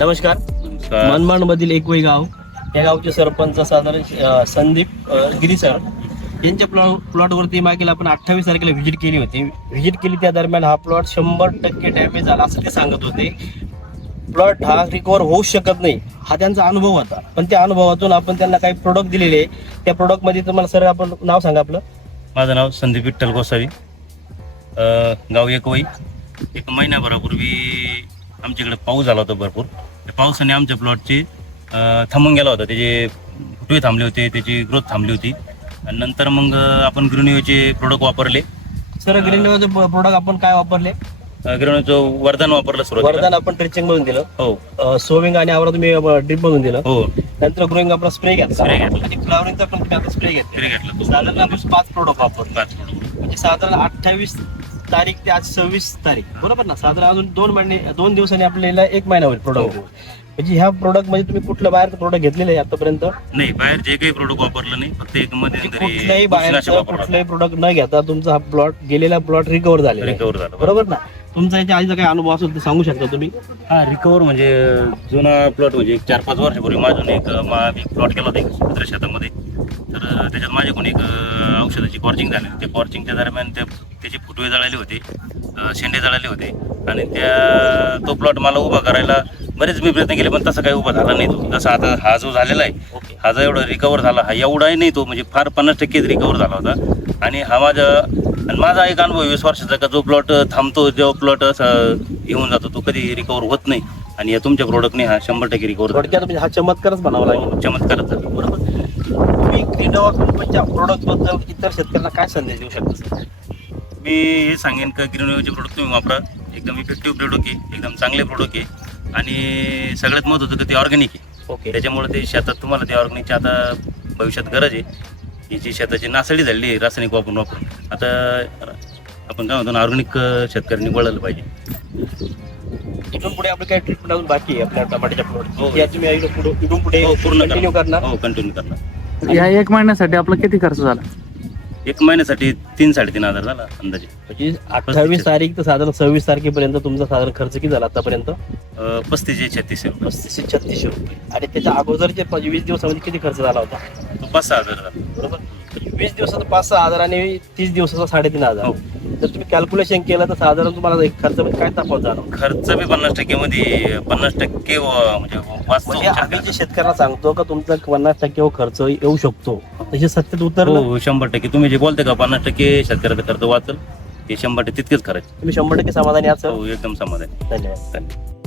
नमस्कार. मनमाड मधील एकवई गाव. या गावचे सरपंच साधारण अं, संदीप अं, गिरी सर यांच्या प्लॉट प्लॉटवरती मागील आपण अठ्ठावीस तारखेला व्हिजिट केली होती. व्हिजिट केली त्या दरम्यान हा प्लॉट शंभर टक्के डॅमेज झाला असं ते सांगत होते. प्लॉट हा रिकवर होऊ शकत नाही हा त्यांचा अनुभव होता. पण त्या अनुभवातून आपण त्यांना काही प्रोडक्ट दिलेले त्या प्रोडक्टमध्ये तुम्हाला सर आपण नाव सांगा आपलं. माझं नाव संदीप विठ्ठल गोसावी. अं, गाव एकवई एक महिन्याभरापूर्वी आमच्याकडे पाऊस झाला होता भरपूर. पावसाने आमच्या प्लॉटचे थांबून गेला होता. त्याचे फुटवे थांबले होते त्याची ग्रोथ थांबली होती. आणि नंतर मग आपण ग्रुनिओचे प्रोडक्ट वापरले. सर ग्रीन प्रोडक्ट आपण काय वापरले? ग्रुनिओचं वरदान वापरलं सुरुवातीला वरदान आपण ट्रिचिंग मधून दिलं. हो. सोविंग आणि आवरा तुम्ही ड्रिप मधून दिलं. हो. नंतर ग्रोईंग आपला स्प्रे घेतला. Spray घेतला. आणि फ्लावरिंगचा पण तुम्ही आता स्प्रे घेतला. तो साधारण आपण पाच प्रोडक्ट वापरले. पाच. म्हणजे साधारण अठ्ठावीस तारीख ते आज सव्वीस तारीख बरोबर ना? साधारण अजून दोन महिने दोन दिवसांनी आपल्याला एक महिना होईल. प्रोडक्ट म्हणजे ह्या प्रोडक्टमध्ये तुम्ही कुठलं बाहेर प्रोडक्ट घेतलेलं आहे आतापर्यंत? नाही बाहेर जे काही प्रोडक्ट वापरलं नाही फक्त एक कुठल्याही वापरलं. कुठलंही प्रोडक्ट न घेता तुमचा हा प्लॉट गेलेला प्लॉट रिकवर झालेला आहे. रिकवर झालं. बरोबर ना? तुमचा याच्या आधीचा काही अनुभव असेल तर सांगू शकता तुम्ही? हा रिकवर म्हणजे जुना प्लॉट म्हणजे चार पाच वर्षापूर्वी माझून एक प्लॉट केला होता एक दुसऱ्या शेतामध्ये. तर त्याच्यात माझ्याकडून एक औषधाची कॉर्चिंग झाली. त्या कॉर्चिंगच्या दरम्यान त्या त्याचे फुटवे जळाले होते शेंडे जळाले होते. आणि त्या तो प्लॉट मला उभा करायला बरेच मी प्रयत्न केले पण तसं काही उभा झाला नाही तो. जसा आता हा जो झालेला आहे हा जो एवढा रिकवर झाला हा एवढाही नाही तो म्हणजे फार पन्नास टक्केच रिकवर झाला होता. आणि हा माझा आणि माझा एक अनुभव वीस वर्षाचा का जो प्लॉट थांबतो जेव्हा प्लॉट येऊन जातो तो कधी रिकवर होत नाही. आणि या तुमच्या प्रोडक्टने हा शंभर टक्के रिकवर थोडक्यात म्हणजे हा चमत्कारच म्हणावा लागेल. चमत्कारच झाला. बरोबर? तुम्ही ग्रीनोवा कंपनीच्या प्रोडक्टबद्दल इतर शेतकऱ्यांना काय संदेश देऊ शकता? मी हे सांगेन का ग्रीनवेचे प्रोडक्ट तुम्ही वापरा. एकदम इफेक्टिव्ह प्रोडक्ट आहे एकदम चांगले प्रोडक्ट आहे. आणि सगळ्यात महत्त्वाचं का ते ऑर्गॅनिक आहे. ओके त्याच्यामुळे ते शेतात तुम्हाला ते ऑर्गॅनिकची आता भविष्यात गरज आहे. ही जी शेताची नासाडी झालेली आहे रासायनिक वापरून वापरून. आता आपण काय म्हणतो ऑर्गॅनिक शेतकऱ्यांनी वळलं पाहिजे. इथून पुढे आपलं काही ट्रीटमेंट अजून बाकी आहे आपल्या टमाट्याच्या हो. प्लॉट या तुम्ही इथून पुढे इथून पुढे हो पूर्ण कंटिन्यू करणार. हो कंटिन्यू करणार. या एक महिन्यासाठी आपला किती खर्च झाला? एक महिन्यासाठी तीन साडेतीन हजार झाला अंदाजे. म्हणजे अठ्ठावीस तारीख तर साधारण सव्वीस तारखेपर्यंत तुमचा साधारण खर्च किती झाला आतापर्यंत? अं, पस्तीसशे छत्तीसशे रुपये. पस्तीसशे छत्तीसशे रुपये. आणि त्याच्या अगोदरचे पंचवीस वीस दिवसामध्ये किती खर्च झाला होता? तो पाच सहा हजार झाला. बरोबर. वीस दिवसाचा पाच सहा हजार आणि तीस दिवसाचा साडेतीन हजार. हो. जर तुम्ही कॅल्क्युलेशन केलं तर साधारण तुम्हाला एक खर्चामध्ये काय तफावत जाणवतो? खर्च बी पन्नास टक्क्यामध्ये पन्नास टक्के व- म्हणजे वाचतो म्हणजे आम्ही जे शेतकऱ्यांना सांगतो का तुमचा पन्नास टक्के व खर्च येऊ शकतो. तसे सत्यात उतरलं हो शंभर टक्के. तुम्ही जे बोलते का पन्नास टक्के शेतकऱ्याचा खर्च वाचल हे शंभर टक्के तितकेच खरं आहे. तुम्ही शंभर टक्के समाधानी सर? हो एकदम समाधान. धन्यवाद. धन्यवाद.